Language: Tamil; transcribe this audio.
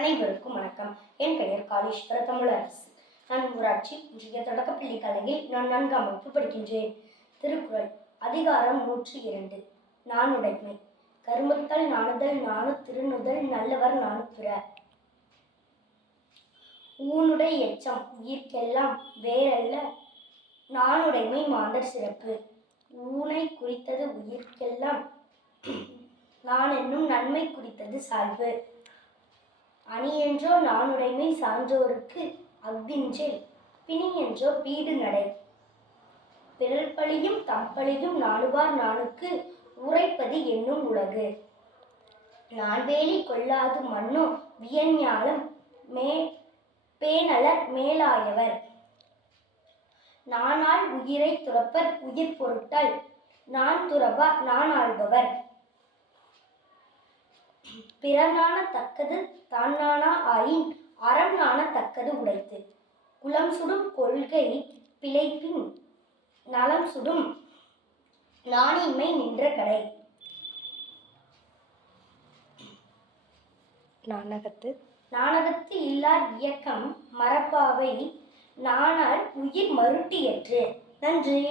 அனைவருக்கும் வணக்கம். என் பெயர் காளீஸ்வர தமிழரசு. நான் ஊராட்சி இன்றைய தொடக்கப்பள்ளி கலையில் நான் நான்காம் வகுப்பு படிக்கின்றேன். திருக்குறள் அதிகாரம் நூற்றி இரண்டு. நானுடைமை. கருமத்தல் நாணுதல் நானு திருநுதல் நல்லவர் நாணுப்புற ஊனுடை எச்சம் உயிர்க்கெல்லாம் வேறல்ல. நானுடைமை மாந்தர் சிறப்பு. ஊனை குறித்தது உயிர்க்கெல்லாம். நான் என்னும் நன்மை குறித்தது சால்வு அணி என்றோ நானுடைமை சான்றோருக்கு அஃதின்றேல் பிணி என்றோ பீடு நடை. பிறர் பழியும் தம்பழியும் நாணுவார் நாணுக்கு உரைப்பது என்னும் உலகு. நான்வேலி கொள்ளாது மன்னோ வியஞ்ஞாலம் மே பேணலர் மேலாயவர். நானால் உயிரை துறப்பர் உயிர் பொருட்டால் நான் துறவா நான் ஆள்பவர் பிறனான தக்கது ஆயின் அறம் நாணத்தக்கது உடைத்து குலம் சுடும் கொள்கை பிழைப்பின் நலம் சுடும் நாணின்மை நின்ற கடை. நாடகத்து நாணகத்து இல்லார் இயக்கம் மரப்பாவை நாணால் உயிர் மருட்டியற்று. நன்றி.